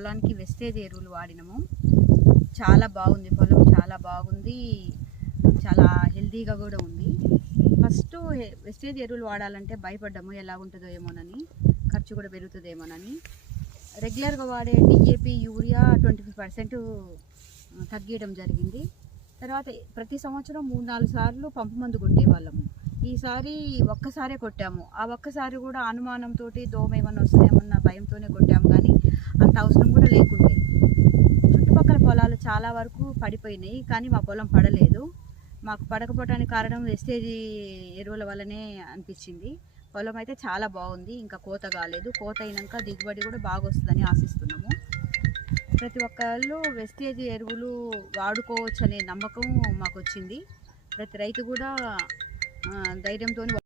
పొలానికి వెస్టేజ్ ఎరువులు వాడినాము. చాలా బాగుంది, పొలం చాలా బాగుంది, చాలా హెల్తీగా కూడా ఉంది. ఫస్ట్ వెస్టేజ్ ఎరువులు వాడాలంటే భయపడ్డాము, ఎలా ఉంటుందో ఏమోనని, ఖర్చు కూడా పెరుగుతుందేమోనని. రెగ్యులర్గా వాడే డిఏపి, యూరియా 25% తగ్గియడం జరిగింది. తర్వాత ప్రతి సంవత్సరం 3-4 సార్లు పంపు మందు కొట్టేవాళ్ళము. ఈసారి ఒక్కసారే కొట్టాము. ఆ ఒక్కసారి కూడా అనుమానంతో దోమ ఏమన్నా వస్తుందేమన్న భయంతోనే కొట్టాము, కానీ అంత అవసరం కూడా లేకుండే. చుట్టుపక్కల పొలాలు చాలా వరకు పడిపోయినాయి, కానీ మా పొలం పడలేదు. మాకు పడకపోవడానికి కారణం వెస్టేజ్ ఎరువుల వల్లనే అనిపించింది. పొలం అయితే చాలా బాగుంది, ఇంకా కోత కాలేదు. కోత అయినాక దిగుబడి కూడా బాగా వస్తుందని ఆశిస్తున్నాము. ప్రతి ఒక్కళ్ళు వెస్టేజ్ ఎరువులు వాడుకోవచ్చు అనే నమ్మకం మాకు వచ్చింది. ప్రతి రైతు కూడా ధైర్యంతో